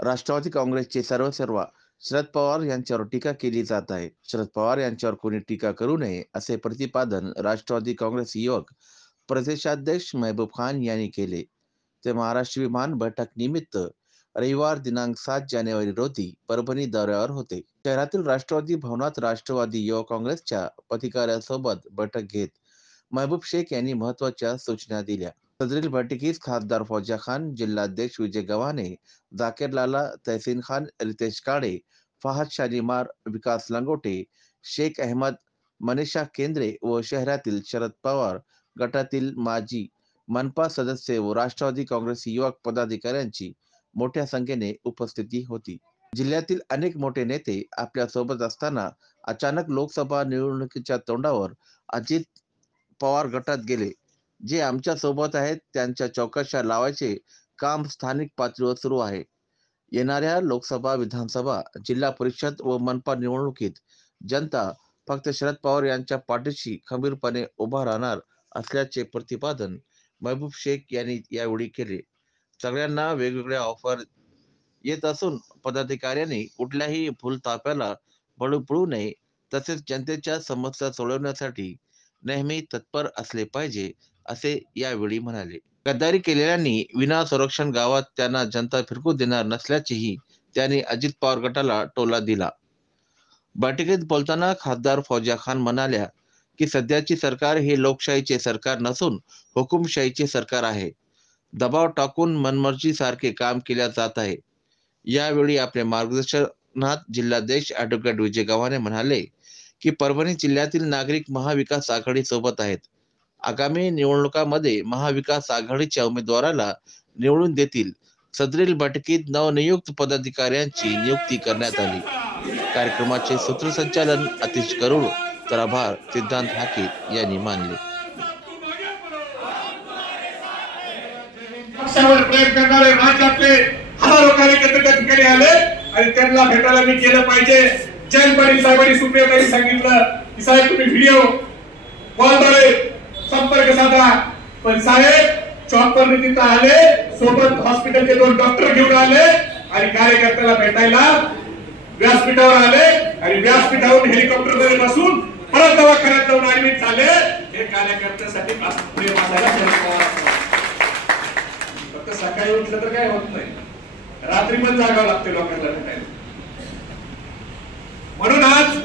राष्ट्रवादी काँग्रेसचे सर्व शरद पवार यांच्यावर टीका केली जात आहे. शरद पवार यांच्यावर कोणी टीका करू नये असे प्रतिपादन राष्ट्रवादी काँग्रेस युवक प्रदेशाध्यक्ष महबूब खान यांनी केले. ते महाराष्ट्र विमान बैठक निमित्त रविवार दिनांक 7 जानेवारी रोजी परभणी दौऱ्यावर होते. शहरातील राष्ट्रवादी भवनात राष्ट्रवादी युवक काँग्रेसच्या पदाधिकाऱ्यांसोबत बैठक घेत महबूब शेख यांनी महत्त्वाच्या सूचना दिल्या. सदरील बैठकीस खासदार फौजिया खान, जिल्हाध्यक्ष विजय गव्हाणे, जाकीर लाला, तहसीन खान, रितेश काळे, फहद शालीमार, विकास लंगोटे, शेख अहमद, मनीषा केंद्रे व शहरातील शरद पवार गटातील माजी मनपा सदस्य व राष्ट्रवादी काँग्रेस युवक पदाधिकाऱ्यांची मोठ्या संख्येने उपस्थिती होती. जिल्ह्यातील अनेक मोठे नेते आपल्या सोबत असताना अचानक लोकसभा निवडणुकीच्या तोंडावर अजित पवार गटात गेले. जे आमच्या सोबत आहेत त्यांच्या चौकशा लावायचे काम स्थानिक पातळीवर सुरू आहे. येणाऱ्या लोकसभा, विधानसभा, जिल्हा परिषद व मनपा निवडणुकीत जनता फक्त शरद पवार यांच्या पाठीशी खंबीरपणे उभा राहणार असल्याचे प्रतिपादन महबूब शेख यांनी यावेळी केले. सगळ्यांना वेगवेगळ्या ऑफर येत असून पदाधिकाऱ्यांनी कुठल्याही फुलताप्याला बळी पडू नये, तसेच जनतेच्या समस्या सोडवण्यासाठी नेहमी तत्पर असले पाहिजे असे यावेळी म्हणाले. गद्दारी केलेल्यांनी विना संरक्षण गावात त्यांना जनता फिरकू देणार नसल्याचेही त्यांनी अजित पवार गटाला टोला दिला. बैठकीत बोलताना खासदार फौजिया खान म्हणाल्या की सध्याची सरकार हे लोकशाहीचे सरकार नसून हुकुमशाहीचे सरकार आहे. दबाव टाकून मनमर्जी सारखे काम केले जात आहे. यावेळी आपल्या मार्गदर्शनात जिल्हाध्यक्ष ॲडव्होकेट विजय गव्हाणे म्हणाले की परभणी जिल्ह्यातील नागरिक महाविकास आघाडी सोबत आहेत. आगामी निवडणुकांमध्ये महाविकास आघाडीच्या उमेदवाराला निवडून देतील. सदरील बैठकीत नवनियुक्त पदाधिकाऱ्यांची नियुक्ती करण्यात आली. कार्यक्रमाचे सूत्रसंचालन अतिश करूळ तर आभार सिद्धांत हाके यांनी मानले. पक्षावर प्रयत्न करणारे राज्यातले हजारो कार्यकर्ते त्या ठिकाणी आले आणि त्यांना भेटायला मी केलं पाहिजे. जयंत पाटील साहेबांनी सुप्रियाताई सांगितलं की साहेब तुम्ही व्हिडिओ कॉलद्वारे संपर्क साधा. पण साहेब चॉपरने तिथं आले, सोबत हॉस्पिटलचे 2 डॉक्टर घेऊन आले आणि कार्यकर्त्याला भेटायला व्यासपीठावर आले आणि व्यासपीठावरून हेलिकॉप्टरमध्ये बसून परत दवाखान्यात जाऊन ऍडमिट झाले. हे कार्यकर्त्यासाठी फक्त सकाळी उठलं तर काय होत नाही, रात्री पण जागावं लागते लोकांना भेटायला. म्हणून आज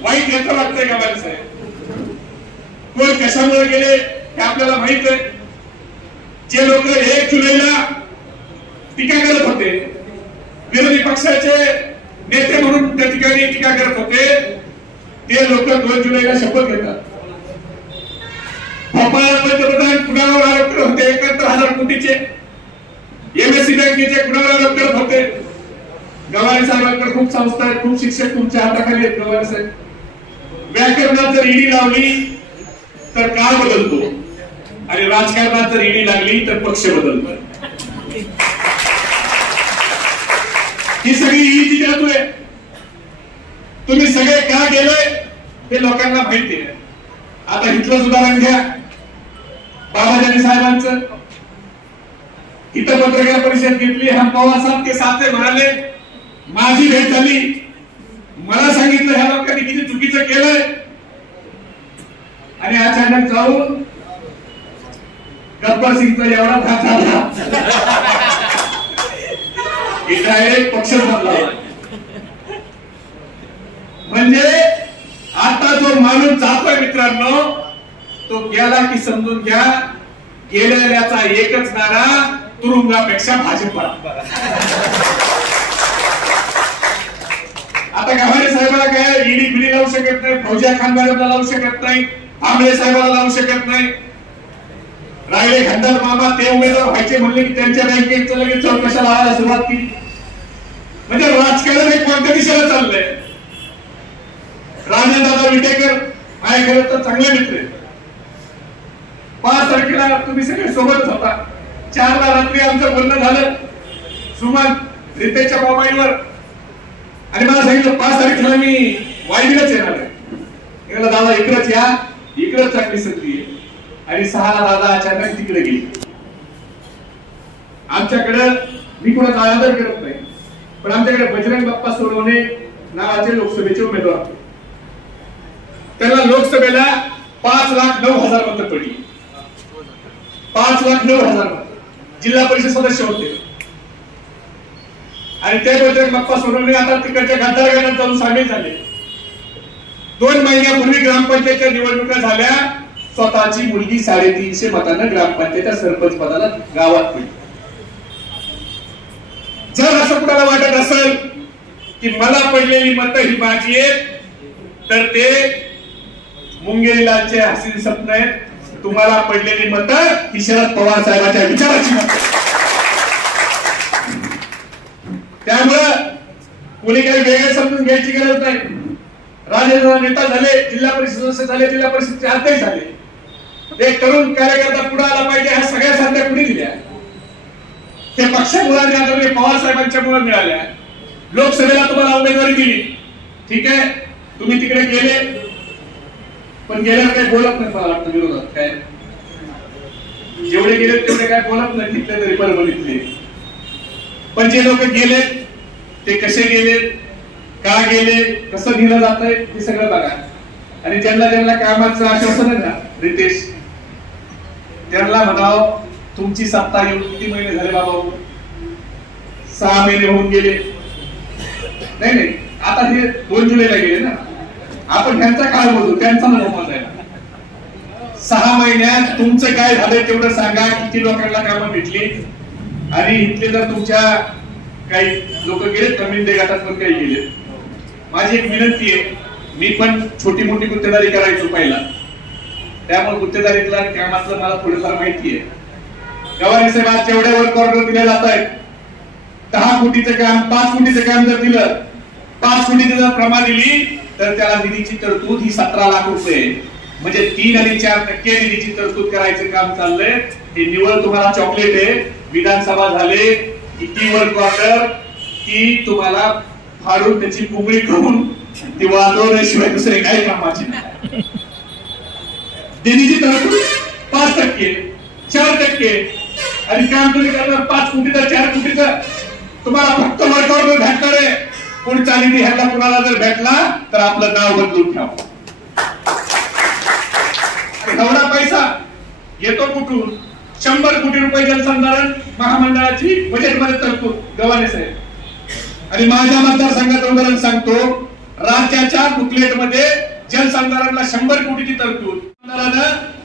वाईट याचं वाटतंय का मला साहेब? कोण कशामुळे गेले हे आपल्याला माहित आहे. जे लोक 1 जुलैला टीका करत होते, विरोधी पक्षाचे नेते म्हणून त्या ठिकाणी टीका करत होते, ते लोक 2 जुलैला शपथ घेतात. भोपाळला पंतप्रधान कुणावर आरोप करत होते 71,000 कोटीचे. एमएससी बँकेचे कुणावर आरोप करत होते. गव्हाणे साहेबांकडे खूप संस्था आहेत, खूप शिक्षक तुमच्या हाताखाली आहेत. गव्हाणे साहेब, व्याकरणात जर ईडी लावली तर काळ बदलतो आणि राजकारणात जर ईडी लागली तर पक्ष बदलतो. ही सगळी ईडी जादू आहे. तुम्ही सगळे का गेले हे लोकांना माहिती आहे. आता इथलंच उदाहरण घ्या, बाबाजानी साहेबांचं. इथं पत्रकार परिषद घेतली, हम पवार साहेब के साथ म्हणाले, माझी भेट झाली, मला सांगितलं ह्या लोकांनी किती चुकीचं केलंय. आणि अचानक जाऊन गब्बर सिंगचा एवढा भाग झाला की डायरेक्ट पक्ष बदलला. म्हणजे आता जो माणूस जातोय मित्रांनो, तो गेला की समजून घ्या गेलेल्याचा एकच नारा, तुरुंगापेक्षा भाजप. आता गव्हाणे साहेबाला काय ईडी बिडी लावू शकत नाही, फौजिया खान मॅडमला लावू शकत नाही, आंबळे साहेबाला लावू शकत नाही. राहिले खंडार मामा ते उमेदवार व्हायचे म्हणले की त्यांच्या बँकेत लगेच चौकशा लावायला सुरुवात केली. म्हणजे राजकारण हे कोणत्या दिशेला चाललंय? राजेंद्रदादा विटेकर माझ्या खरं तर चांगले मित्र आहेत. 5 तारखेला तुम्ही सगळे सोबतच होता. 4ला रात्री आमचं बोलणं झालं सुमन रितेशच्या मोबाईलवर आणि मला सांगितलं 5 तारखेला मी वाईडीलाच येणार आहे. दादा इकडेच या, इकडेच चांगली संधी आहे. आणि 6 ला दादा अचानक तिकडे गेले. आमच्याकडे मी कोणाचा आदर करत नाही, पण आमच्याकडे बजरंग बाप्पा सोनवणे नावाचे लोकसभेचे उमेदवार होते. त्याला लोकसभेला 5,09,000 मतं पडली. 5,09,000 मतं. जिल्हा परिषद सदस्य होते. आणि ते बजरंग बाप्पा सोनवणे आता तिकडच्या गद्दार गटात जाऊन सामील झाले. 2 महिन्यापूर्वी ग्रामपंचायतच्या निवडणुका झाल्या. स्वतःची मुलगी 350 मतांना ग्रामपंचायतच्या सरपंच पदाला गावात पडली. जर असं कुणाला वाटत असेल की मला पडलेली मतं ही माझी आहेत, तर ते मुंगेरीलालचे हसीन स्वप्न आहेत. तुम्हाला पडलेली मतं ही शरद पवार साहेबांच्या विचाराची मतं. त्यामुळे कोणी काही वेगळे समजून घ्यायची गरज नाही. राजकीय नेता झाले, जिल्हा परिषद सदस्य झाले, जिल्हा परिषदचे अध्यक्ष झाले, ते तरुण कार्यकर्ता पुढे आला पाहिजे. ह्या सगळ्या संध्या कुणी दिल्या? हे पक्षामुळे आदरणीय पवार साहेबांच्या मुळे मिळाल्या. लोकसभेला तुम्हाला उमेदवारी दिली, ठीक आहे, तुम्ही तिकडे गेले, पण गेल्यावर काही बोलत नाही. मला वाटतं विरोधात काय जेवढे गेले तेवढे काय बोलत नाही तिथले तरी परभणीतले. पण जे लोक गेले ते कसे गेले, का गेले, कसं दिलं जात आहे हे सगळं बघा. आणि ज्यांना ज्यांना कामाचं आश्वासन आहे ना रितेश, त्यांना म्हणावं तुमची सत्ता येऊन किती महिने झाले बाबा? 6 महिने होऊन गेले. नाही, आता हे 2 जुलैला गेले ना. आपण त्यांचा काळ बोलतो, त्यांचा नमूद आहे. 6 महिन्यात तुमचं काय झालं तेवढं सांगा. किती लोकांना कामं भेटली? आणि इथले जर तुमच्या काही लोक गेले कमी गटात पण काही गेले. माझी एक विनंती आहे, मी पण छोटी मोठी गुत्तेदारी करायचो पहिला, त्यामुळे गुत्तेदारीतला कामातलं मला थोडंफार माहिती आहे. गवारी साहेब जेवढे वर्क ऑर्डर दिले जात आहेत, 10 कोटीचं काम, 5 कोटीचं काम जर दिलं, 5 कोटीचं जर प्रमाण दिली, तर त्याला निधीची तरतूद ही 17 लाख रुपये, म्हणजे 3 आणि 4% निधीची तरतूद करायचं काम चाललंय. हे निवड तुम्हाला चॉकलेट आहे. विधानसभा झाले, किती वर्क ऑर्डर की तुम्हाला फाडून त्याची पुंगळी करून ती वाजवण्याशिवाय दुसरे काही कामाचे नाही. निधीची तरतूद 5%, 4%, आणि काम तुम्ही करणार 5 कोटीचा, 4 कोटीचा. तुम्हाला फक्त वर्क ऑर्डर भेटणार आहे. पुढचा निधी ह्याला कुणाला जर भेटला तर आपलं नाव बदलून ठेवा. एवढा पैसा येतो कुठून? 100 कोटी रुपये जलसंधारण महामंडळाची बजेटमध्ये तरतूद गव्हाणे साहेब. आणि माझ्या मतदारसंघात उदाहरण सांगतो, राज्याच्या बुकलेटमध्ये जलसंधारणला 100 कोटीची तरतूद,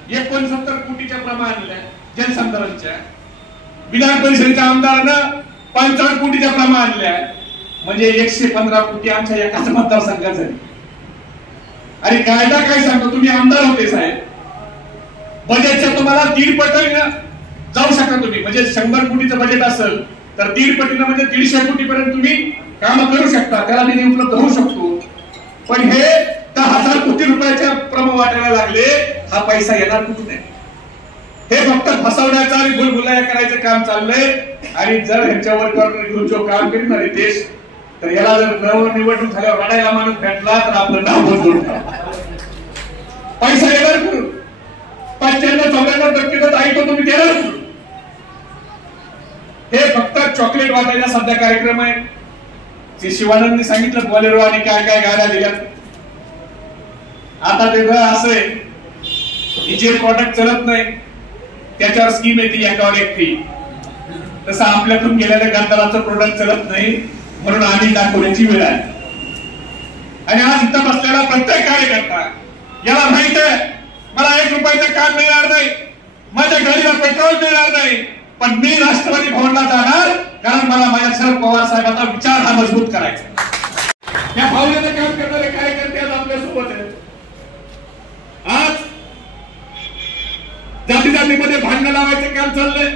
69 कोटीच्या प्रमाणात जलसंधारणच्या. विधान परिषदेच्या आमदारानं 55 कोटीच्या प्रमाणात आणल्या, म्हणजे 115 कोटी आमच्या एकाच मतदारसंघात झाली. आणि कायदा काय सांगतो? तुम्ही आमदार होते साहेब, बजेटच्या तुम्हाला 1.5 पटीनं जाऊ शकता तुम्ही. म्हणजे 100 कोटीचं बजेट असेल तर 1.5 पटीनं म्हणजे 150 कोटीपर्यंत तुम्ही काम करू शकता, त्याला निधी उपलब्ध होऊ शकतो. पण हे 10,000 कोटी रुपयाच्या प्रम वाटायला लागले. हा पैसा येणार कुठून आहे? हे फक्त फसवण्याचं आणि भुलभुलाया करायचं काम चाललंय. आणि जर ह्यांच्यावर घेऊन जो काम करीत नाही देश, तर याला जर निवडणूक झाल्यावर रडायला माणूस भेटला तर आपलं नाव बदलून पैसा येणार कुठून? 95-94% तर ऐकतो तुम्ही देणार कुठून? हे फक्त चॉकलेट वाटायचा सध्या कार्यक्रम आहे. जे शिवानंदनी सांगितलं बोलेरो आणि काय काय गाड्या दिल्या. आता ते असं आहे, जे प्रॉडक्ट चलत नाही त्याच्यावर स्कीम येते एकावर एक फ्री. तसं आपल्यातून गेलेल्या गद्दाराचं प्रोडक्ट चलत नाही, म्हणून आम्ही दाखवण्याची वेळ आहे. आणि आज इथं बसलेला प्रत्येक कार्यकर्ता याला माहित आहे मला 1 रुपयाचं काम मिळणार नाही, माझ्या गाडीला पेट्रोल मिळणार नाही, पण मी राष्ट्रवादी भवनला जाणार, कारण मला माझ्या शरद पवार साहेबांचा विचार हा मजबूत करायचा. या भावनेचं काम करणारे कार्यकर्ते आज आपल्या सोबत आहेत. आज जाती जातीमध्ये भांडण लावायचं काम चाललंय.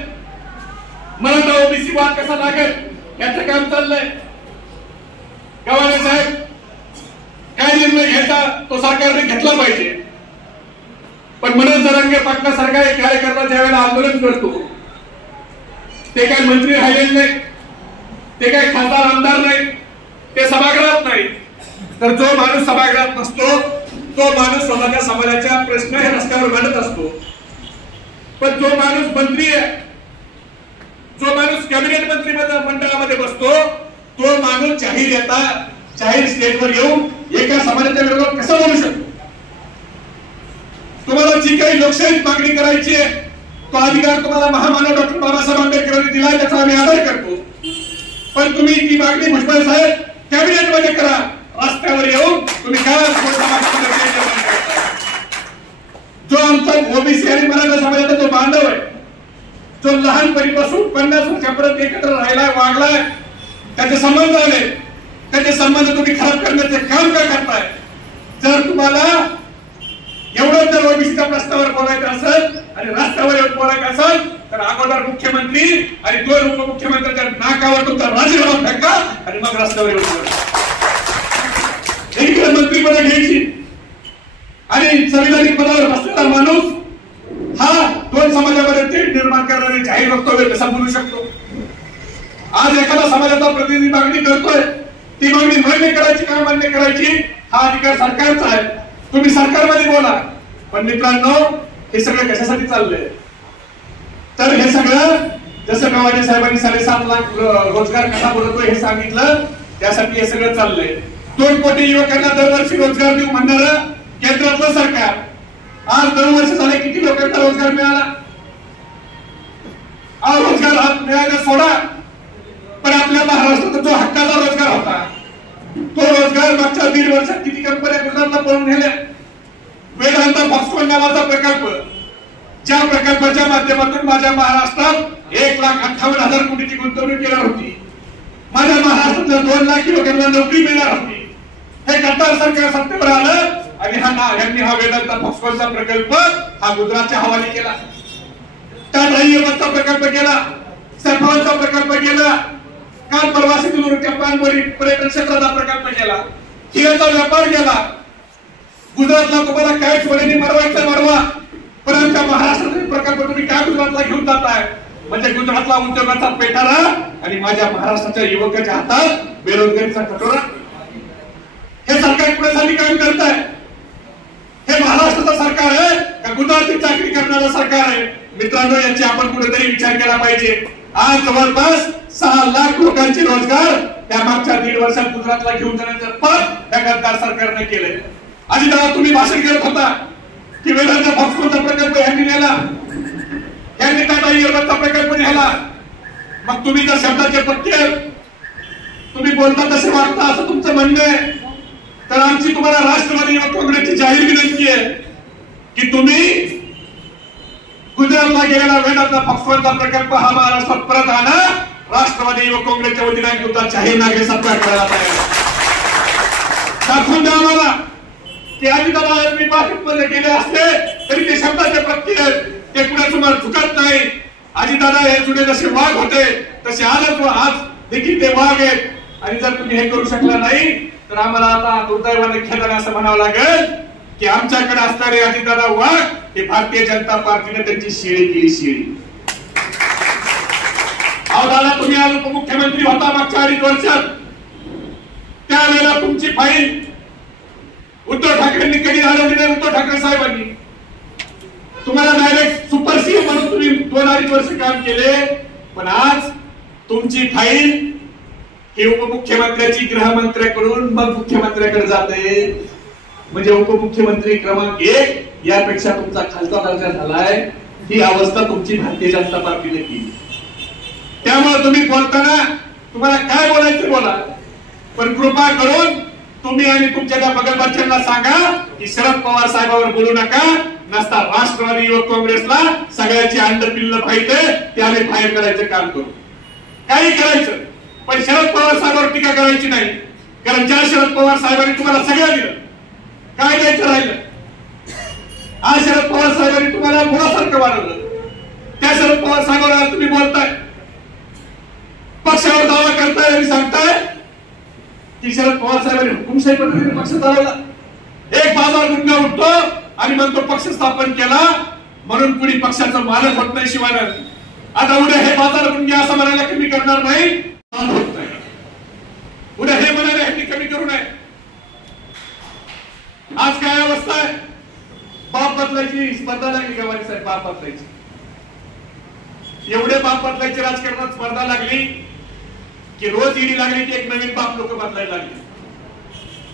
मराठा ओबीसी वाद कसा लागेल याचं काम चाललंय. गव्हाणे साहेब काय निर्णय घ्यायचा तो सरकारने घेतला पाहिजे. पण मनोज जरांगे पाटलासारखा एक कार्यकर्ता ज्यावेळेला आंदोलन करतो, ते काय मंत्री राहिलेले नाही, ते काय खासदार आमदार नाही, ते सभागृहात नाही. तर जो माणूस सभागृहात नसतो तो माणूस स्वतःच्या समाजाच्या प्रश्न हे रस्त्यावर मांडत असतो. पण जो माणूस मंत्री आहे, जो माणूस कॅबिनेट मंत्री मंडळामध्ये बसतो, तो माणूस जाहीर स्टेजवर येऊन एका समाजाच्या विरोधात कसं बोलू शकतो? तुम्हाला जी काही लोकशाहीत मागणी करायची आहे, तो अधिकार तुम्हाला महामानव डॉक्टर बाबासाहेब आंबेडकरांनी दिला, त्याचा आम्ही आदर करतो. पण तुम्ही ती मागणी भुजबळ साहेब कॅबिनेट मध्ये करा. रस्त्यावर येऊन तुम्ही काय जो आमचा ओबीसी आणि मराठा समाजाचा जो बांधव आहे, जो लहानपणीपासून 50 वर्षापर्यंत एकत्र राहिलाय, वागलाय, त्याचे संबंध आले, त्याचे संबंध तुम्ही खराब करण्याचे काम का करताय? जर तुम्हाला एवढं जर ओबीसीच्या प्रश्नावर बोलायचं असेल आणि रस्त्यावर येऊन बोलायचं असेल, तर अगोदर मुख्यमंत्री आणि 2 उपमुख्यमंत्र्यांच्या नाकावर तुमचा राजीनामा फेका आणि मग रस्त्यावर येऊन बोला. एकीकडे मंत्रीपद घ्यायची आणि संविधानिक पदावर बसलेला माणूस हा 2 समाजामध्ये तेढ निर्माण करणारे जाहीर वक्तव्य कसा बोलू शकतो? आज एखादा समाजाचा प्रतिनिधी मागणी करतोय, ती मागणी मान्य करायची का मान्य करायची हा अधिकार सरकारचा आहे. तुम्ही सरकारमध्ये बोला. पण मित्रांनो, हे सगळं कशासाठी चाललंय? तर हे सगळं जसं गव्हाणे साहेबांनी 7.5 लाख रोजगार कसा बनवतोय हे सांगितलं, त्यासाठी हे सगळं चाललंय. 2 कोटी युवकांना दरवर्षी रोजगार देऊ म्हणणारं केंद्रातलं सरकार आज 2 वर्ष झाले किती लोकांना रोजगार मिळाला? रोजगार हात मिळायला सोडा, पण आपल्या महाराष्ट्रात जो हक्काचा रोजगार होता, तो रोजगार मागच्या 1.5 वर्षात किती कंपन्या गुजरातला पळून नेल्या? वेदांता फॉक्सकॉन नावाचा प्रकल्प, ज्या प्रकल्पाच्या माध्यमातून माझ्या महाराष्ट्रात 1,58,000 कोटीची गुंतवणूक येणार होती, माझ्या महाराष्ट्रातल्या 2 लाख युवकांना नोकरी मिळणार होती. हे गद्दार सरकार सत्तेवर आलं आणि यांनी हा वेदांता फॉक्सकॉनचा प्रकल्प हा गुजरातच्या हवाली केला. टाटा इएमएसचा प्रकल्प केला, सॅफरॉनचा प्रकल्प केला, काल प्रवासी पानबोरी पर्यटन क्षेत्राचा प्रकल्प केला, हिऱ्याचा व्यापार केला. गुजरातला तुम्हाला काय सोन्याने मरवायचं मरवा, पण आमच्या महाराष्ट्रातील प्रकल्प तुम्ही काय गुजरातला घेऊन जाताय? म्हणजे गुजरातला उद्योगाचा पेटारा आणि माझ्या महाराष्ट्राच्या युवकाच्या हातात बेरोजगारीचा कटोरा. हे सरकार कुणासाठी काम करत आहे? हे महाराष्ट्राचं सरकार आहे का गुजराती चाकरी करणारं सरकार आहे? मित्रांनो, याची आपण कुठेतरी विचार केला पाहिजे. आज जवळपास 6 लाख लोकांचे रोजगार त्या मागच्या 1.5 वर्षात गुजरातला घेऊन जाण्याचं पद त्या गद्दार सरकारने केलंय. आधी तेव्हा तुम्ही भाषण करत होता की वेदांता फॉक्सकॉनचा प्रकल्प यांनी नेला, यांनी टाटा इएमएसचा प्रकल्प नेला. मग तुम्ही जर शब्दाचे पक्के तुम्ही बोलता तसे वागता असं तुमचं म्हणणं आहे, तर आमची तुम्हाला राष्ट्रवादी युवक काँग्रेसची जाहीर विनंती आहे की तुम्ही गुजरातला गेलेला वेदांता फॉक्सकॉनचा प्रकल्प हा महाराष्ट्रात परत आणा. राष्ट्रवादी युवक काँग्रेसच्या वतीने तुमचा जाहीरनामे सत्कार करायला तयार. दाखवून द्या आम्हाला की अजितदादा मी भाजपमध्ये गेले असते तरी ते शब्दाचे पक्के आहेत, ते कुणासमोर झुकत नाही. अजितदादा हे जुने जसे वाघ होते तसे आज देखील ते वाघ आहेत. आणि जर तुम्ही हे करू शकला नाही तर आम्हाला आता दुर्दैवाने खेळताना असं म्हणावं लागेल की आमच्याकडे असणारे अजितदादा वाघ हे भारतीय जनता पार्टीने त्यांची शेळी केली, शेळी. अहो दादा, तुम्ही आज उपमुख्यमंत्री होता मागच्या 2.5 वर्षात, त्यावेळेला तुमची फाईल उद्धव ठाकरेंनी कधी हलवली नाही. उद्धव ठाकरे साहेबांनी तुम्हाला डायरेक्ट सुपर सीएम म्हणून तुम्ही 2-2.5 वर्ष काम केले, पण आज तुमची फाईल ही उपमुख्यमंत्र्याची गृहमंत्र्याकडून मग मुख्यमंत्र्याकडे जाते. म्हणजे उपमुख्यमंत्री क्रमांक 1 यापेक्षा तुमचा खालचा दर्जा झालाय. ही अवस्था तुमची भारतीय जनता पार्टीने केली. त्यामुळे तुम्ही बोलताना तुम्हाला काय बोलायचं बोला, पण कृपा करून तुम्ही आणि तुमच्या त्या बगलबच्च्यांना सांगा की शरद पवार साहेबांवर बोलू नका. नसता राष्ट्रवादी युवक काँग्रेसला सगळ्याची अंड पिल्ल पाहिजे, ते आम्ही फायर करायचं काम करू, काही करायचं, पण शरद पवार साहेबांवर टीका करायची नाही. कारण ज्या शरद पवार साहेबांनी तुम्हाला सगळं दिलं, काय द्यायचं राहिलं? आज शरद पवार साहेबांनी तुम्हाला मुलासारखं वाढवलं, त्या शरद पवार साहेबांवर आज तुम्ही बोलताय, पक्षावर दावा करताय आणि सांगताय की शरद पवार साहेबांनी हुकुमशाही पद्धतीने पक्ष चालवला. एक बाजार गुंडा उठतो आणि मग तो पक्ष स्थापन केला म्हणून कुणी पक्षाचं मालक होत नाही. शिवाय आता उद्या हे बाजार गुंडे असं म्हणायला कमी करणार नाही, उद्या हे म्हणायला ह्यांनी कमी करू नये. आज काय अवस्था आहे? बाप बदलायची स्पर्धा लागली गव्हाणे साहेब, बाप बदलायची. एवढे बाप बदलायची राजकारणात स्पर्धा लागली की रोज ईडी लागली की एक नवीन बाप लोक बदलायला लागले.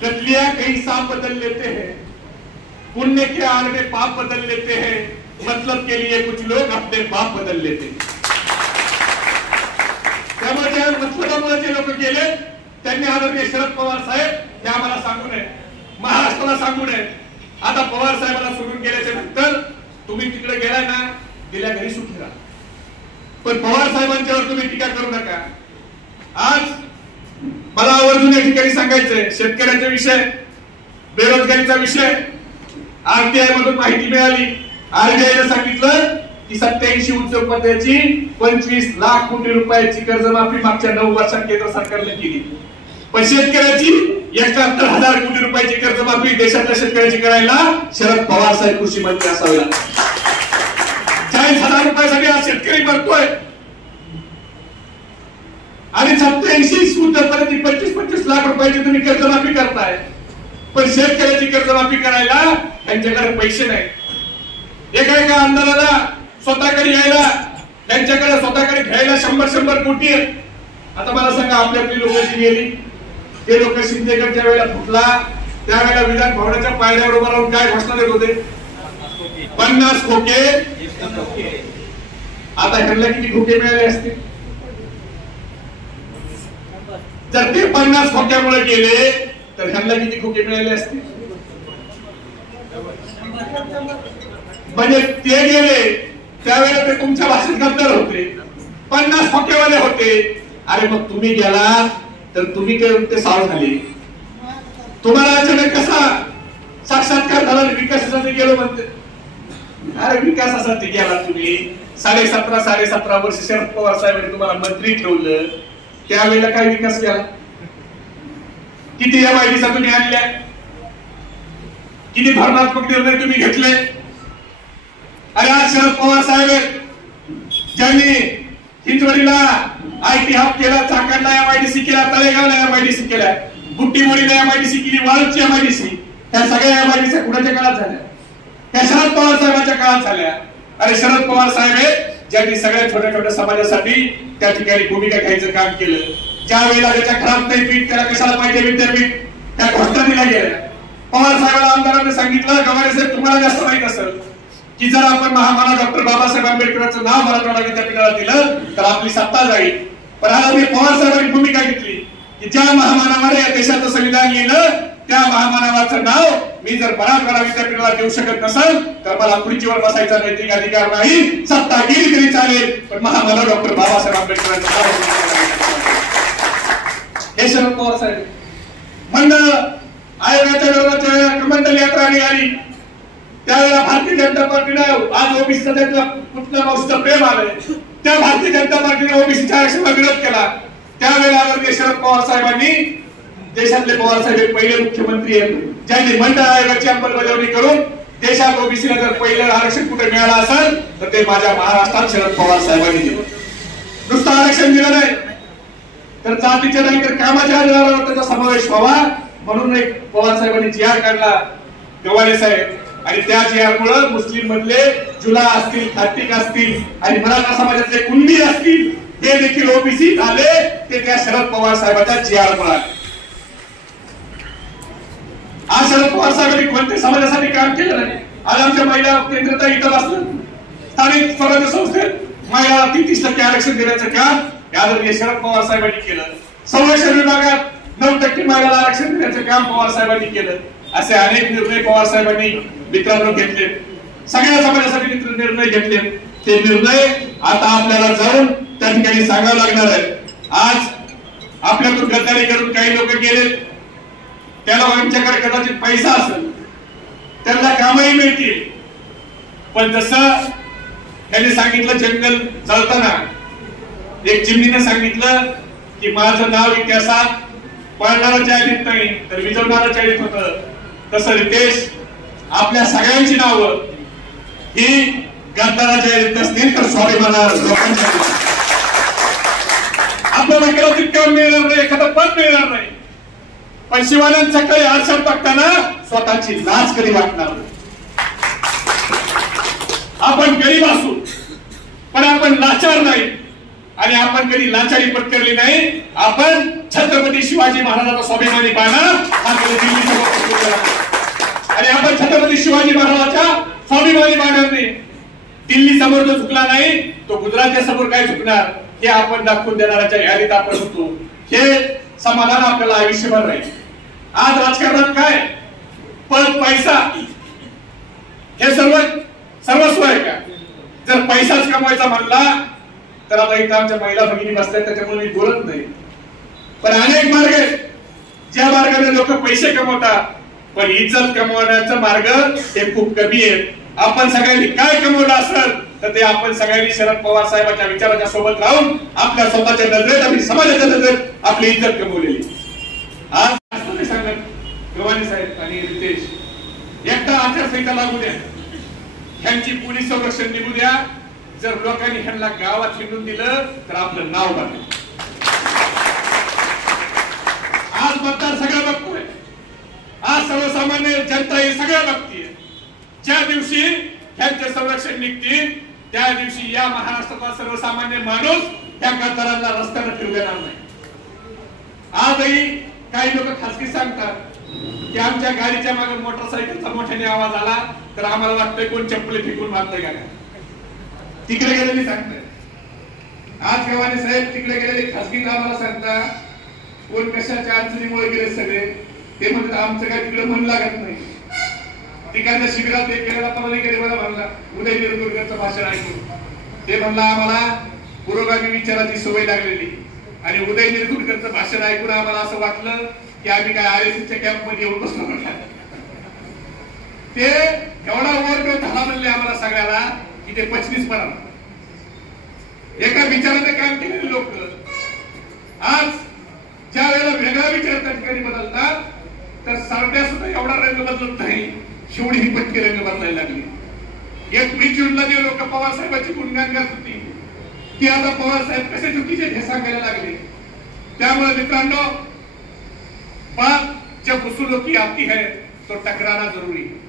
गतलिया कई सांप बदल लेते हैं, पुण्य के आड़ में पाप बदल लेते हैं, मतलब के लिए कुछ लोग अपने बाप बदल लेते हैं. त्यामुळे ज्या मतलबामुळे जे लोक गेले त्यांनी आदरणीय शरद पवार साहेब हे आम्हाला सांगू नये, महाराष्ट्राला सांगू नये. आता पवार साहेबांना सोडून गेल्याच्या नंतर तुम्ही तिकडे गेलाय ना, गेल्या घरी सुखी राहा, पण पवार साहेबांच्यावर तुम्ही टीका करू नका. आज मला आवर्जून या ठिकाणी सांगायचंय, शेतकऱ्यांचा विषय, बेरोजगारीचा विषय, आरटीआय मधून माहिती मिळाली. आरबीआयने सांगितलं की 87 उद्योगपत्याची 25 लाख कोटी रुपयाची कर्जमाफी मागच्या 9 वर्षात केंद्र सरकारने केली. पण शेतकऱ्याची 71,000 कोटी रुपयाची कर्जमाफी देशातल्या शेतकऱ्याची करायला शरद पवार साहेब कृषी मंत्री असावे लागतात. 40,000 रुपयासाठी आज शेतकरी मरतोय आणि 87 उद्योगपत्याची 25-25 लाख रुपयाची तुम्ही कर्जमाफी करताय, पण शेतकऱ्याची कर्जमाफी करायला त्यांच्याकडे पैसे नाही. एका आंदोलनाला स्वतःकडे यायला, त्यांच्याकडे स्वतःकडे घ्यायला 100 कोटी आहेत. आता मला सांगा, आपल्यातली लोक जी गेली ते लोक शिंदेगडच्या वेळेला फुटला त्यावेळेला विधान भवनाच्या पायऱ्यावर उभा राहून काय घोषणा देत होते? 50 खोके. आता ह्यांना किती खोके मिळाले असते? जर ते 50 खोक्यामुळे गेले तर ह्यांना किती खोके मिळाले असते? म्हणजे ते गेले त्यावेळेला ते तुमच्या भाषेत गद्दार होते, 50 खोक्यावाले होते. अरे मग तुम्ही गेला तर तुम्ही ते साव झाले. तुम्हाला अचानक कसा साक्षात्कार झाला? विकासासाठी गेलो म्हणते. अरे विकासासाठी गेला तुम्ही. 17.5 वर्ष शरद पवार साहेबांनी तुम्हाला मंत्री ठेवलं, त्यावेळेला काय विकास केला? किती एमआयडीसा तुम्ही आणल्या? किती धोरणात्मक निर्णय तुम्ही घेतले? अरे आज शरद पवार साहेब ज्यांनी हिंजवडीला आयटी हब केला, चाकणला एमआयडीसी केला, तळेगावला एमआयडीसी केला, बुट्टीमोडीला एमआयडीसी केली, वाळूची एमआयडीसी, त्या सगळ्या एमआयडीसी कुणाच्या काळात झाल्या? त्या शरद पवार साहेबांच्या काळात झाल्या. अरे शरद पवार साहेब ज्यांनी सगळ्या छोट्या समाजासाठी त्या ठिकाणी भूमिका घ्यायचं काम केलं. ज्या वेळेला त्याच्या घरात नाही पीठ, त्याला कशाला पाहिजे विद्यापीठ, त्या घोषणा दिल्या गेल्या. पवार साहेबांना आमदारांनी सांगितलं, गवारे साहेब तुम्हाला जास्त माहित असेल की जर आपण महामानव डॉक्टर बाबासाहेब आंबेडकरांचं नाव मराठवाडा विद्यापीठाला दिलं तर आपली सत्ता जाईल. पण आज मी पवार साहेबांनी भूमिका घेतली की ज्या महामानवाने या देशाचं संविधान लिहिलं त्या महामानवाचं नाव मी जर मराठवाडा विद्यापीठाला देऊ शकत नसेल तर मला खुर्चीवर बसायचा नैतिक अधिकार नाही. सत्ता गेली तरी चालेल, पण महामानव डॉक्टर बाबासाहेब आंबेडकरांचं नाव. हे शरद पवार साहेब मंडळ आयोगाच्या विरोधात कमंडल यात्रा निघाली त्यावेळेला भारतीय जनता पार्टीनं, आज ओबीसीचा त्यांना कुठल्या मावशीचं प्रेम आलंय, त्या भारतीय जनता पार्टीने ओबीसीच्या आरक्षणाला विरोध केला. त्यावेळेला आदरणीय शरद पवार साहेबांनी, देशातले पवार साहेब पहिले मुख्यमंत्री आहेत ज्यांनी मंडळ आयोगाची अंमलबजावणी करून देशात ओबीसीला जर पहिलं आरक्षण कुठे मिळालं असेल तर ते माझ्या महाराष्ट्रात शरद पवार साहेबांनी दिलं. नुसतं आरक्षण दिलं नाही तर जातीच्या नाही तर कामाच्या आधारावर त्याचा समावेश व्हावा म्हणून एक पवार साहेबांनी जी आर काढला, गवारे साहेब. आणि त्या जी आर मुळे मुस्लिम मधले जुला असतील, खातिक असतील आणि मराठा समाजातले कुणबी असतील ते देखील ओबीसी झाले. ते त्या शरद पवार साहेबांच्या जी आर मुळे. आज शरद पवार साहेबांनी कोणत्या समाजासाठी काम केलं नाही. आज आमच्या महिला केंद्रात इथं बसलं, स्थानिक स्वराज्य संस्थेत महिला 33% आरक्षण देण्याचं काम आदरणीय शरद पवार साहेबांनी केलं. संरक्षण विभागात 9% महिलांना आरक्षण देण्याचं काम पवार साहेबांनी केलं. असे अनेक निर्णय पवार साहेबांनी मित्रांनो घेतले, सगळ्या समाजासाठी निर्णय घेतले. ते निर्णय आता आपल्याला जाऊन त्या ठिकाणी सांगावं लागणार आहे. आज आपल्याकडून गद्दारी करून काही लोक गेले, त्या लोकांच्याकडे कदाचित पैसा असेल, त्यांना कामही मिळतील, पण जसं त्यांनी सांगितलं जंगल जळताना एक चिमणीने सांगितलं की माझं नाव इतिहासात पळणारं चाळीत नाही तर विजवणारं चाळीत होतं, तसं रितेश आपल्या सगळ्यांची नावं ही गद्दाराच्या यादीत नसतील तर स्वाभिमानावर लोकांच्या. आपल्या बायकोला तितकं मिळणार नाही, एखादं पद मिळणार नाही, पण शिवानंद सकाळी आरशात बघताना स्वतःची लाज कधी वाटणार. आपण गरीब असू पण आपण लाज लाचार नाही आणि आपण कधी लाचारी पत्करली नाही. आपण छत्रपती शिवाजी महाराजांचा स्वाभिमानी बाणा हा कधी दिल्ली समोर पसरवला आणि आपण छत्रपती शिवाजी महाराजांच्या स्वाभिमानी बाणाने दिल्ली समोर जो झुकला नाही तो गुजरातच्या समोर काय झुकणार हे आपण दाखवून देणाऱ्याच्या यादीत आपण होतो. हे समाधान आपल्याला आयुष्यभर राहील. आज राजकारणात काय पद पैसा हे सर्वस्व आहे का? जर पैसाच कमवायचा म्हणला तर आता इथं आमच्या महिला भगिनी बसतात त्याच्यामुळे मी बोलत नाही. पण अनेक मार्ग आहेत ज्या मार्गाने लोक पैसे कमवतात पण इज्जत कमवण्याचा मार्ग हे खूप कमी आहे. आपण सगळ्यांनी काय कमवलं असेल तर ते आपण सगळ्यांनी शरद पवार साहेबांच्या विचाराच्या सोबत राहून आपल्या स्वतःच्या नजरेत आणि समाजाच्या नजरेत आपली इज्जत कमवलेली. आज असं सांगत गव्हाणे साहेब आणि रितेश एकदा आचारसंहिता लागू द्या, ह्यांची पोलीस संरक्षण निघू द्या. जर लोकांनी ह्यांना गावात हिंडून दिलं तर आपलं नाव बघेल. आज मतदार सगळं बघतोय, आज सर्वसामान्य जनता हे सगळं बघतीये. ज्या दिवशी ह्यांचे संरक्षण निघतील त्या दिवशी या महाराष्ट्रातला सर्वसामान्य माणूस त्या गद्दारांना रस्त्यावर फिरू देणार नाही. आजही काही लोक खासगी सांगतात की आमच्या गाडीच्या मागे मोटरसायकलचा मोठ्याने आवाज आला तर आम्हाला वाटतंय कोण चप्पल फेकून मारतंय का. तिकडे गेलेली सांगताय. आज गव्हाणे साहेब तिकडे गेलेले खासगी आम्हाला सांगता कोण कशाच्या अडचणीमुळे गेले सगळे ते म्हणतात आमचं काय तिकडे मन लागत नाही. तिकडच्या शिबिरात एक गेलेला पदाधिकारी मला म्हणला उदय निरगुरकरचं भाषण ऐकून ते म्हणला आम्हाला पुरोगामी विचाराची सवय लागलेली आणि उदय निरगुरकरचं भाषण ऐकून आम्हाला असं वाटलं की आम्ही काय आरएसएसच्या कॅम्प मध्ये येऊन बसलो. ते एवढा ओव्हरडोस झाला म्हणले आम्हाला सगळ्याला की ते 25 एका विचाराने काम केलेले लोक आज ज्या वेळेला वेगळा विचार त्या ठिकाणी बदलतात तर सारख्या सुद्धा एवढा रंग बदलत नाही, शेवटी ही पटके रंग बदलायला लागली. 21 जूनला जे लोक पवार साहेबांची गुणगान करत होती ती आता पवार साहेब कसे चुकीचे हे सांगायला लागले. त्यामुळे मित्रांनो बात जब उसूलों की आती है तो टकराना जरूरी है.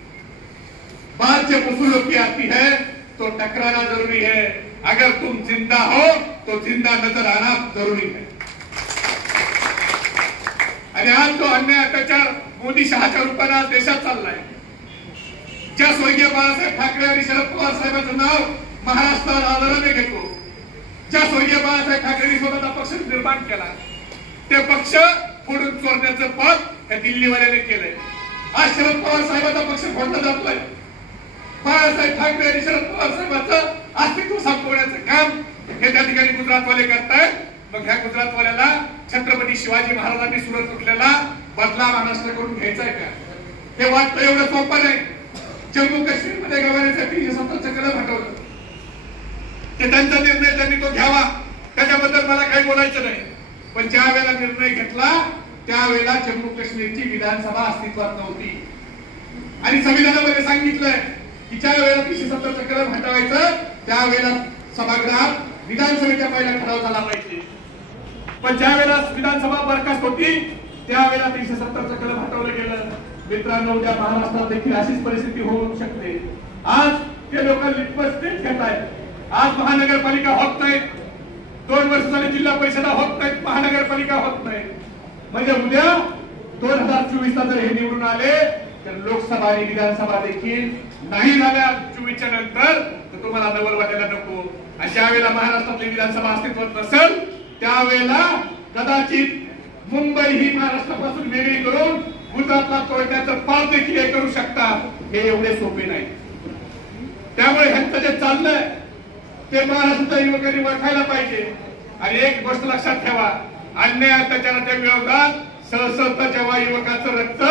बात जब उसूलों की आती है तो टकराना जरूरी है. अगर तुम जिंदा हो तो जिंदा नजर आना जरूरी है. आणि आज तो अन्याय अत्याचार मोदी शहाच्या रूपाने आज देशात चाललाय. ज्या स्वर्गीय बाळासाहेब ठाकरे आणि शरद पवार साहेबांचं नाव महाराष्ट्रात आदराने घेतो, ज्या स्वर्गीय बाळासाहेब ठाकरेंनी स्वतःचा पक्ष निर्माण केला ते पक्ष फोडून चोरण्याचं पद त्या दिल्लीवाल्याने केलंय. आज शरद पवार साहेबांचा पक्ष फोडला जातोय. बाळासाहेब ठाकरे आणि शरद पवार साहेबांचं अस्तित्व संपवण्याचं काम हे त्या ठिकाणी गुजरातवाले करतायत. मग ह्या गुजरातवाल्याला छत्रपती शिवाजी महाराजांनी सुरत कुठल्याला बदला महाराष्ट्राकडून घ्यायचा आहे का? हे वाटतं एवढं सोपं नाही. जम्मू काश्मीर मध्ये गव्हाण्यासाठी 70चं कलम हटवलं ते त्यांचा निर्णय त्यांनी तो घ्यावा, त्याच्याबद्दल मला काही बोलायचं नाही. पण ज्या वेळेला निर्णय घेतला त्यावेळेला जम्मू काश्मीरची विधानसभा अस्तित्वात नव्हती आणि संविधानामध्ये सांगितलंय की ज्या वेळेला 370चं कलम हटवायचं त्यावेळेला सभागृहात विधानसभेच्या पहिला ठराव झाला पाहिजे. पण ज्या वेळेला विधानसभा बरखास्त होती त्यावेळेला 370चं कलम हटवलं गेलं. मित्रांनो उद्या महाराष्ट्रात देखील अशीच परिस्थिती होऊ शकते. आज ते लोक लिटमस टेस्ट घेत आहेत. आज महानगरपालिका होत नाहीत, 2 वर्ष झाले जिल्हा परिषदा होत नाहीत, महानगरपालिका होत नाही. म्हणजे उद्या 2024ला जर हे निवडून आले तर लोकसभा आणि विधानसभा देखील नाही झाल्या 24च्या नंतर तर तुम्हाला नवल वाटायला नको. आणि ज्या वेळेला महाराष्ट्रातली विधानसभा अस्तित्वात नसेल त्यावेळेला कदाचित मुंबई ही महाराष्ट्रापासून वेगळी करून गुजरातला तोडण्याचं पाप देखील हे करू शकतात. हे एवढे सोपे नाही. त्यामुळे ह्यांचं जे चाललंय ते महाराष्ट्राच्या युवकांनी ओळखायला पाहिजे. आणि एक गोष्ट लक्षात ठेवा, अन्याय अत्याचाराच्या विरोधात सशस्त्र जेव्हा युवकाचं रक्त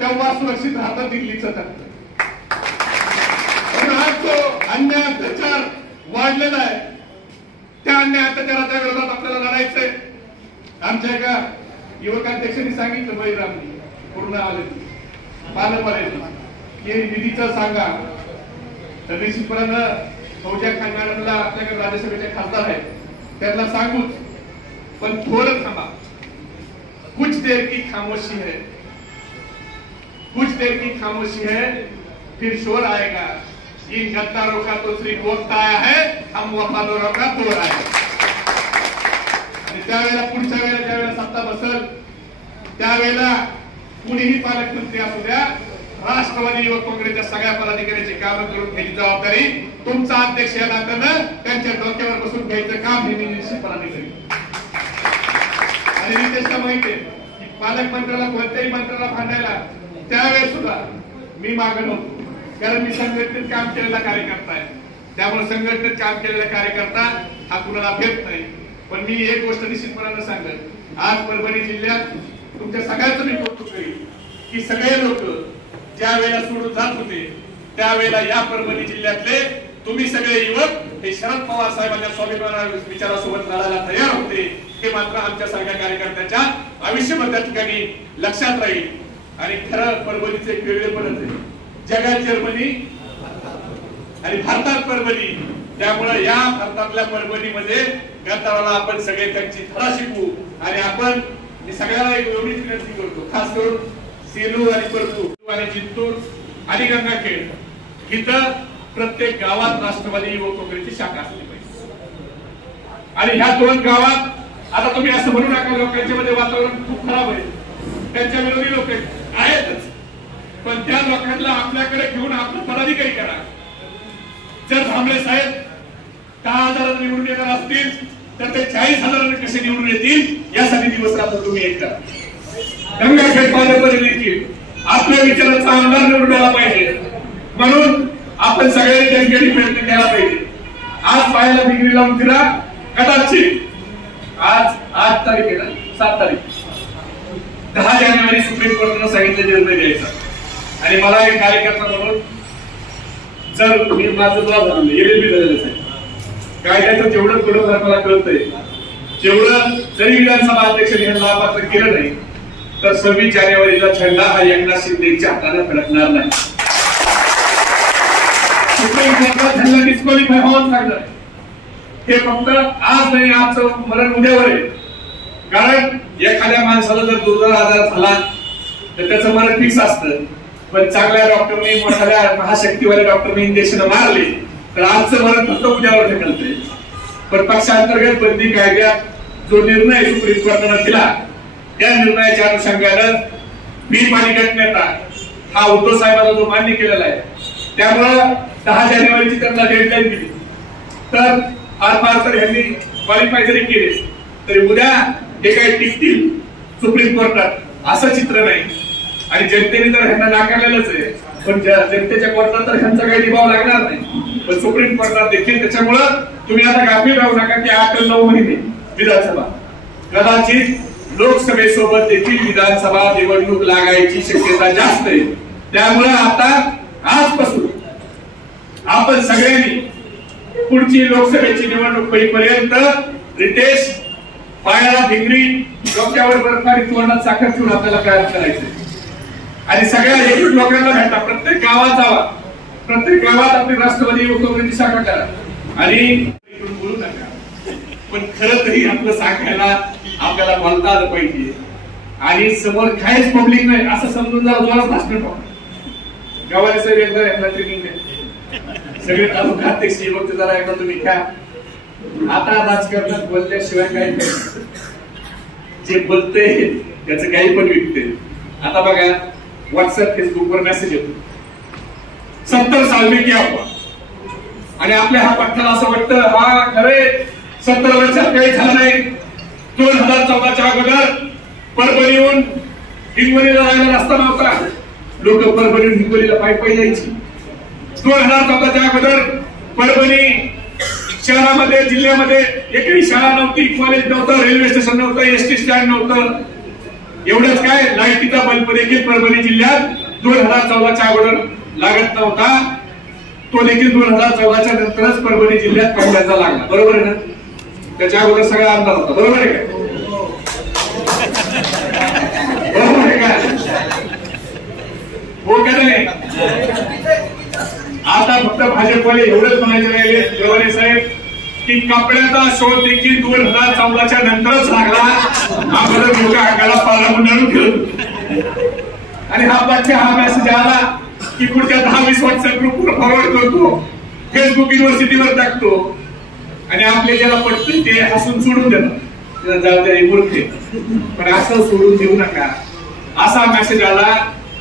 तेव्हा सुरक्षित राहतं दिल्लीचं रक्त. आज तो अन्याय अत्याचार वाढलेला आहे. त्या अन्याय अत्याचाराच्या विरोधात आपल्याला लढायचंय. आमच्या एका युवकाध्यक्षांनी सांगितलं बळीरामजी पूर्ण आले पालकवाले की निधीचं सांगा तर निश्चितपणे फौजा खान मॅडमला आपल्याकडे राज्यसभेचे खासदार आहेत त्यांना सांगूच. पण थोडं थांबा, कुछ देर की खामोशी है, कुछ देर की खामोशी है, फिर शोर आएगा. इन गद्दारों का तो सिर्फ वक्त आया है हम वफादारांना तोड आहे. आणि त्यावेळेला पुढच्या वेळेला ज्यावेळेला सत्ता बसल त्यावेळेला कुणीही पालकमंत्री असू द्या, राष्ट्रवादी युवक काँग्रेसच्या सगळ्या पदाधिकाऱ्यांची कामं करून घ्यायची जबाबदारी तुमचा अध्यक्ष या नात्यानं त्यांच्या डोक्यावर बसून घ्यायचं काम हे मी निश्चितपणाने करेन. आणि नितेशला माहिती आहे की पालकमंत्र्याला कोणत्याही मंत्र्याला भांडायला त्यावेळेस सुद्धा मी मागे नव्हतो, कारण मी संघटनेत काम केलेला कार्यकर्ता आहे. त्यामुळे संघटनेत काम केलेला कार्यकर्ता हा कुणाला भेट नाही. पण मी एक गोष्ट निश्चितपणाने सांगेन, आज परभणी जिल्ह्यात तुमच्या सगळ्यांचं मी कौतुक करेन की सगळे लोक ज्या वेळेला सोडून जात होते त्यावेळेला या परभणी जिल्ह्यातले तुम्ही सगळे युवक हे शरद पवार साहेबांच्या स्वाभिमान विचारासोबत लढायला तयार होते. हे मात्र आमच्या सगळ्या कार्यकर्त्यांच्या आयुष्यभर त्या ठिकाणी लक्षात राहील. आणि खरं परभणीचे एक वेगळेपणच आहे, जगात जर्मनी आणि भारतात परभणी. त्यामुळे या भारतातल्या परभणीमध्ये गद्दाराला आपण सगळे त्यांची धडा शिकू. आणि आपण मी सगळ्याला एक एवढीच विनंती करतो, खास करून सेलू आणि परतूर आणि जिंतूर आणि गंगाखेड इथं प्रत्येक गावात राष्ट्रवादी युवक काँग्रेसची शाखा असली पाहिजे. आणि ह्या दोन गावात आता तुम्ही असं म्हणू नका लोकांच्या मध्ये वातावरण खूप खराब आहे, त्यांच्या विरोधी लोक आहेतच, पण त्या लोकांना आपल्याकडे घेऊन आपलं पदाधिकारी करा. जर भांबळे साहेब 10,000 निवडून येणार असतील तर ते 40,000 कसे निवडून येतील यासाठी दिवस रात्र तुम्ही एक करा. गंगाखेड पालकमंत्री देखील आपल्या विचाराचा आमदार निवडून आला पाहिजे, म्हणून आपण सगळ्यांनी त्यांच्यासाठी प्रयत्न केला पाहिजे. आज पाहायला डिग्री लावून फिरा, कदाचित आज तारीख आहे ना, 7 तारीख 10 जानेवारी सुप्रीम कोर्टाने सांगितले निर्णय द्यायचा. आणि मला एक कार्यकर्ता म्हणून जर मी माझं झालं एलएलबी झालेलं आहे, कायद्याचं जेवढं थोडंफार मला कळतंय, जेवढं जरी विधानसभा अध्यक्षांनी हे लाभापात्र केलं नाही तर 26 जानेवारीचा झेंडा हा एकनाथ शिंदेच्या हाताने फडकणार नाही. सुप्रीम कोर्टात झेंडा डिस्क्वालिफाय होऊन सांगणार. हे फक्त आज नाही, आजचं मरण उद्यावर आहे. कारण एखाद्या माणसाला जर दुर्धर आजार झाला तर त्याचं मरण फिक्स असतं, पण चांगल्या डॉक्टरने मोठ्या महाशक्तीवाल्या डॉक्टरने इंजेक्शन मारले तर आजचं मरण फक्त उद्यावर ढकलतंय. पण पक्षांतर्गत बंदी कायद्यात जो निर्णय सुप्रीम कोर्टाने दिला त्या निर्णयाच्या अनुषंगानं मी पाणी गटनेता हा उद्धव साहेबांना जो मान्य केलेला आहे, त्यामुळं 10 जानेवारीची त्यांना डेडलाईन दिली. तर फार तर ह्यांनी क्वालिफाय जरी केले तरी उद्या हे काही टिकतील सुप्रीम कोर्टात असं चित्र नाही. आणि जनतेने तर ह्यांना नाकारलेलंच आहे, पण जनतेच्या कोर्टात तर ह्यांचा काही निभाव लागणार नाही, पण सुप्रीम कोर्टात देखील. त्याच्यामुळं तुम्ही आता गाफील राहू नका की 8 ते 9 महिने विधानसभा, कदाचित लोकसभेसोबत देखील विधानसभा निवडणूक लागायची शक्यता जास्त आहे. त्यामुळे आता आजपासून आपण सगळ्यांनी पुढची लोकसभेची निवडणूक होईपर्यंत रितेश पायाला भिंगरी, डोक्यावर बर्फारी, तोंडात साखर ठेवून आपल्याला प्रयत्न करायचे. आणि सगळ्या एकूण लोकांना भेटा, प्रत्येक गावात जावा, प्रत्येक गावात आपली राष्ट्रवादी युवक काँग्रेसची शाखा करा. आणि बोलू नका, पण खरं तरी आपलं सांगायला आपल्याला बोलता आलं पाहिजे. आणि समोर काहीच पब्लिक नाही असं समजून जरा जोरात भाषण ठेवा. गावाला सगळे एकदा ट्रेनिंग द्या, सगळे तालुका सेवक जरा एकदा तुम्ही घ्या. आता राजकारणात बोलल्याशिवाय काही नाही, जे बोलते त्याचं काही पण विकते. आता बघा व्हॉट्सअप फेसबुकवर मेसेज येतो 70 साल में क्या हुआ, आणि आपल्या हा पठ्ठाला असं वाटतं हा खरे 70 वर्षात काही झालं नाही. 2014च्या अगोदर परभणीहून हिंगोलीला जायला रस्ता नव्हता, लोक परभणीहून हिंगोलीला पायी यायची. 2014च्या अगोदर परभणी शहरामध्ये जिल्ह्यामध्ये एकही शाळा नव्हती, कॉलेज नव्हतं, रेल्वे स्टेशन नव्हतं, एसटी स्टँड नव्हतं. एवढंच काय, लाईटीचा बल्ब देखील परभणी जिल्ह्यात 2014च्या अगोदर लागत नव्हता. तो देखील 2014च्या नंतरच परभणी जिल्ह्यात पहिल्यांदा लागला. बरोबर आहे ना? त्याच्या अगोदर सगळा अंदाज होता. बरोबर आहे का? बरोबर आहे का? हो का नाही? आता फक्त भाजपवाले एवढंच म्हणायचे राहिले देवाने साहेब की कपड्याचा शोध देखील 2014च्या नंतरच लागला. आम्हाला लोक अंगाला पाला म्हणून ठेवलं. आणि हा पक्षी हा मेसेज आला की पुढच्या 10-20 व्हॉट्सअप ग्रुपवर फॉरवर्ड करतो, फेसबुक युनिव्हर्सिटीवर टाकतो. आणि आपले ज्याला पटतं ते हसून सोडून देतात, जाऊ द्या मूर्ख. पण असं सोडून देऊ नका. असा मेसेज आला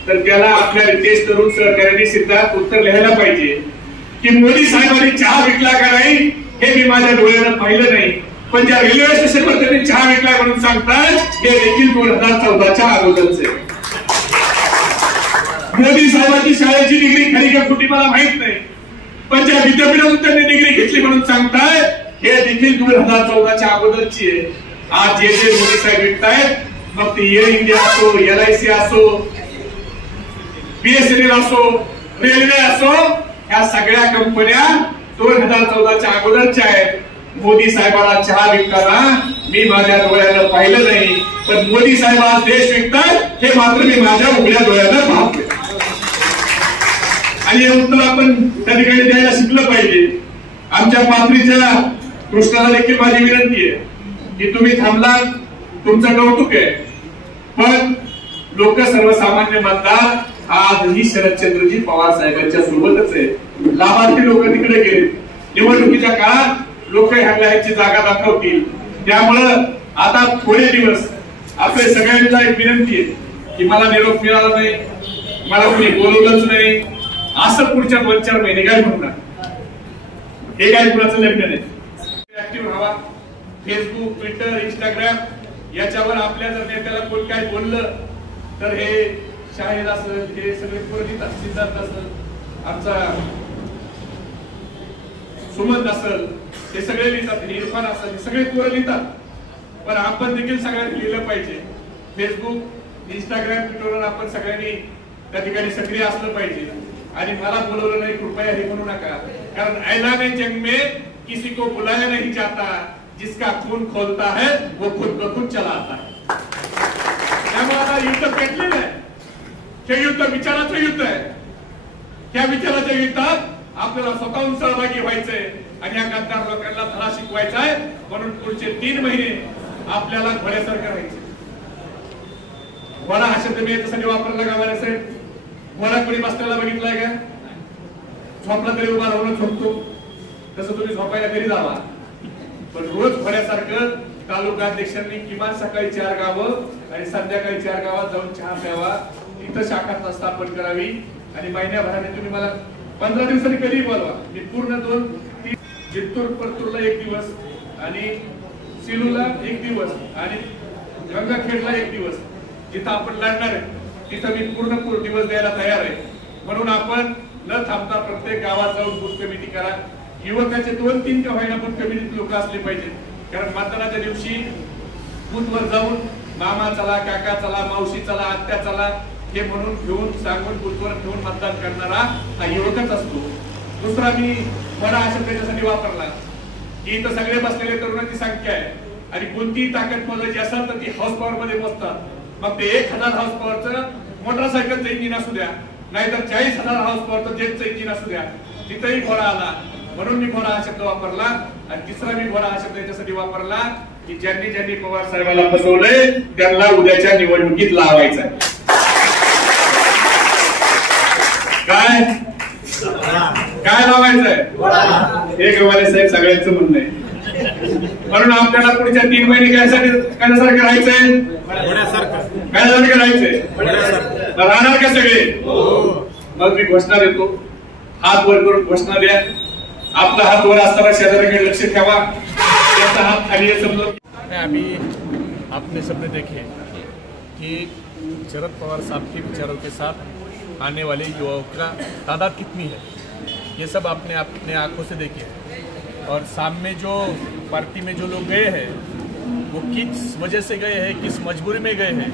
तर त्याला आपल्या रितेश तरुण सहकार्याने सिद्धार्थ उत्तर लिहायला पाहिजे की मोदी साहेबांनी चहा विकला का नाही हे मी माझ्या डोळ्यानं पाहिलं नाही, पण ज्या रेल्वे स्टेशनवर त्यांनी चहा विकला म्हणून सांगतात हे देखील 2014च्या अगोदरचे. मोदी साहेबांची शाळेची डिग्री खरी का खोटी मला माहित नाही, पण ज्या विद्यापीठातून त्यांनी डिग्री घेतली म्हणून सांगताय हे देखील 2014च्या अगोदरची आहे. आज जे जे मोदी साहेब विकतायत, मग ती एअर इंडिया असो, LIC असो, BSNL असो, रेल्वे असो, ह्या सगळ्या कंपन्या 2014च्या अगोदरच्या आहेत. मोदी साहेबांना चहा विकताना मी माझ्या डोळ्यानं पाहिलं नाही, पण मोदी साहेब आज देश विकतात हे मात्र मी माझ्या उघड्या डोळ्यानं पाहतोय. आणि हे उत्तर आपण त्या ठिकाणी द्यायला शिकलं पाहिजे. आमच्या पात्रीच्या कृष्णाला देखील माझी विनंती आहे की तुम्ही थांबला, तुमचं कौतुक आहे, पण लोक सर्वसामान्य मतदार आजही शरदचंद्रजी पवार साहेबांच्या सोबतच आहे. लाभार्थी लोक तिकडे गेले. निवडणुकीच्या काळात लोक ह्यांची जागा दाखवतील. त्यामुळं आता थोडे दिवस आपले सगळ्यांना एक विनंती आहे की मला निरोप मिळाला नाही, मला कोणी बोलवलंच नाही, असं पुढच्या 2-4 महिने काय म्हणणार, हे काय कुणाचं लग्न नाही. ऍक्टिव्ह राहावा. फेसबुक, ट्विटर, इंस्टाग्राम याच्यावर आपल्या जर नेत्याला कोण काय बोललं तर हे शाहीर असेल, हे सगळे पुरजित सिद्धार्थ असेल, आमचा सुमंत असेल, हे सगळे लिहितात, इरफान असेल, हे सगळे पोरं लिहितात. पण आपण देखील सगळ्यांनी लिहिलं पाहिजे. फेसबुक, इंस्टाग्राम, ट्विटरवर आपण सगळ्यांनी त्या ठिकाणी सक्रिय असलं पाहिजे. आणि मला बोलवलं नाही कृपया हे म्हणू नका, कारण ऐलाने जंग में किसी को बुलाया नहीं जाता, जिसका खून खोलता है वो खुद ब खुद चला आता है. त्यामुळे आता युद्ध पेटलेलं आहे. हे युद्ध विचाराचं युद्ध आहे. त्या विचाराच्या युद्धात आपल्याला स्वतःहून सहभागी व्हायचंय आणि या गद्दार लोकांना धडा शिकवायचा आहे. म्हणून पुढचे 3 महिने आपल्याला घोड्यासारखं राहायचं. घोडा हा शब्द मी याच्यासाठी वापरला का बाळासाहेब? घोडा कोणी बसलेला बघितलाय का? झोपला तरी उभा राहून झोपतो. तसं तुम्ही झोपायला घरी जावा, पण रोज घोड्यासारखं तालुकाध्यक्षांनी किमान सकाळी 4 गावं आणि संध्याकाळी 4 गावात जाऊन चहा प्यावा, तिथं शाखा स्थापन करावी. आणि महिन्याभराने तुम्ही मला 15 दिवसांनी कधी बोलवा, मी पूर्ण 2-3 जिंतूर परतूरला 1 दिवस आणि सिलूला 1 दिवस आणि गंगाखेडला 1 दिवस जिथं आपण लढणार आहे तिथं मी पूर्ण दिवस द्यायला तयार आहे. म्हणून आपण न थांबता प्रत्येक गावात जाऊन बूथ कमिटी करा. युवकाचे 2-3 का होईना बूथ कमिटीत लोक असले पाहिजे, कारण मतदानाच्या दिवशी बूथवर जाऊन मामा चला, काका चला, मावशी चला, आत्या चला हे म्हणून घेऊन सांगून बूथवर ठेवून मतदान करणारा हा युवकच असतो. दुसरा मी मला अशा त्याच्यासाठी वापरला की इथं सगळे बसलेले तरुणांची संख्या आहे आणि कोणतीही ताकद मोजायची असेल तर ती हाऊस पॉवर मध्ये मोजतात. मग ते 1000 हाऊस पॉवरचं मोटरसायकलचं इंजिन असू द्या, नाहीतर 40,000 हाऊस पॉवरचं जेटचं इंजिन असू द्या, तिथेही घोडा आला. म्हणून मी घोडा हा शब्द वापरला. आणि तिसरा मी घोडा हा शब्द याच्यासाठी वापरला की ज्यांनी ज्यांनी पवार साहेबांना फसवलंय त्यांना उद्याच्या निवडणुकीत लावायचं. काय काय लावायचंय हे गवाले साहेब सगळ्यांचं म्हणणं आहे. म्हणून आपल्याला पुढच्या 3 महिने कशासारखं राहायचंय, कशासारखं राहायचंय, राहणार का सगळे? मग मी घोषणा देतो. हात वर करून घोषणा द्या. आपला हात वर असताना शेजाऱ्याकडे लक्ष ठेवा. त्याचा हात खाली समजून. अभी आपने सबने देखे कि शरद पवार साहब के विचारों के साथ आने वाले युवाओं का तादाद कितनी है, ये सब आपने अपने आंखों से देखे. और सामने जो पार्टी में जो लोग गए हैं वो किस वजह से गए हैं, किस मजबूरी में गए हैं,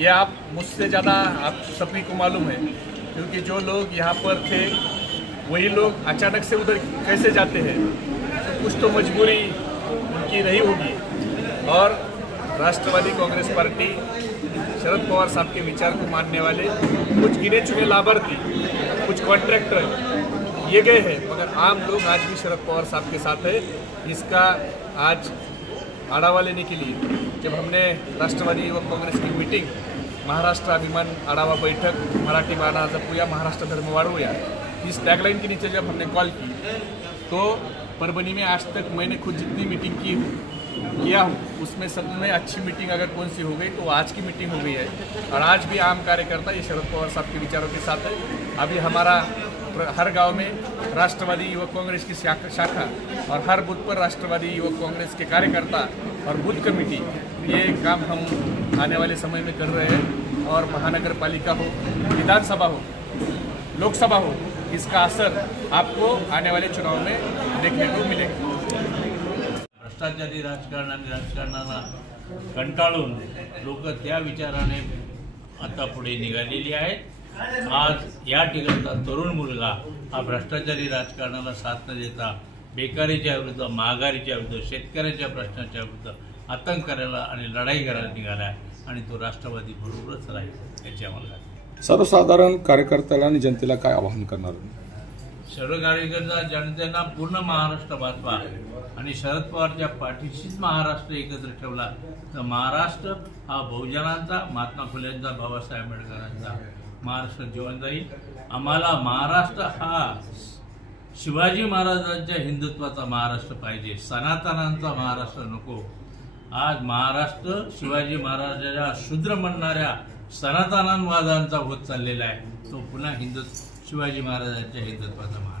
ये आप मुझसे ज़्यादा आप सभी को मालूम है. क्योंकि जो लोग यहाँ पर थे वही लोग अचानक से उधर कैसे जाते हैं, तो कुछ तो मजबूरी उनकी रही होगी. और राष्ट्रवादी कांग्रेस पार्टी शरद पवार साहब के विचार को मानने वाले कुछ गिने चुने लाभार्थी, कुछ कॉन्ट्रैक्टर ये गए हैं, मगर आम लोग आज भी शरद पवार साहब के साथ है. इसका आज आढ़ावा लेने के लिए जब हमने राष्ट्रवादी युवक कांग्रेस की मीटिंग महाराष्ट्र अभिमान आढ़ावा बैठक मराठी बाणा जपूया महाराष्ट्र धर्म वाढवूया इस टैगलाइन के नीचे जब हमने कॉल की तो परभनी में आज तक मैंने खुद जितनी मीटिंग किया हूँ उसमें सब में अच्छी मीटिंग अगर कौन सी हो गई तो आज की मीटिंग हो गई है। और आज भी आम कार्यकर्ता ये शरद पवार साहब के विचारों के साथ है। अभी हमारा हर गांव में राष्ट्रवादी युवक कांग्रेस की शाखा और हर बूथ पर राष्ट्रवादी युवक कांग्रेस के कार्यकर्ता और बूथ कमेटी, ये काम हम आने वाले समय में कर रहे हैं। और महानगर पालिका हो, विधानसभा हो, लोकसभा हो, इसका असर आपको आने वाले चुनाव में देखने को मिलेगा। भ्रष्टाचारी राजकारणाला कंटाळून लोक त्या विचाराने आता पुढे निघालेली आहेत। आज या ठिकाणचा तरुण मुलगा हा भ्रष्टाचारी राजकारणाला साथ न देता बेकारीच्या विरुद्ध, महागाईच्या विरुद्ध, शेतकऱ्यांच्या प्रश्नाच्या विरुद्ध आतंक करायला आणि लढाई करायला निघाला आहे आणि तो राष्ट्रवादी बरोबरच राहील याची आम्हाला सर्वसाधारण कार्यकर्त्याला आणि जनतेला काय आवाहन करणार? सर्व कार्यकर्ता जनतेला पूर्ण महाराष्ट्र वाचवा आणि शरद पवारच्या पाठीशीच महाराष्ट्र एकत्र ठेवला तर महाराष्ट्र हा बहुजनांचा, महात्मा फुलेंचा, बाबासाहेब आंबेडकरांचा महाराष्ट्र जीवन जाईल। आम्हाला महाराष्ट्र हा शिवाजी महाराजांच्या हिंदुत्वाचा महाराष्ट्र पाहिजे, सनातनांचा महाराष्ट्र नको। आज महाराष्ट्र शिवाजी महाराजांच्या शूद्र म्हणणाऱ्या सनातनवादांचा होत चाललेला आहे, तो पुन्हा शिवाजी महाराजांच्या हिंदुत्वाचा महाराष्ट्र।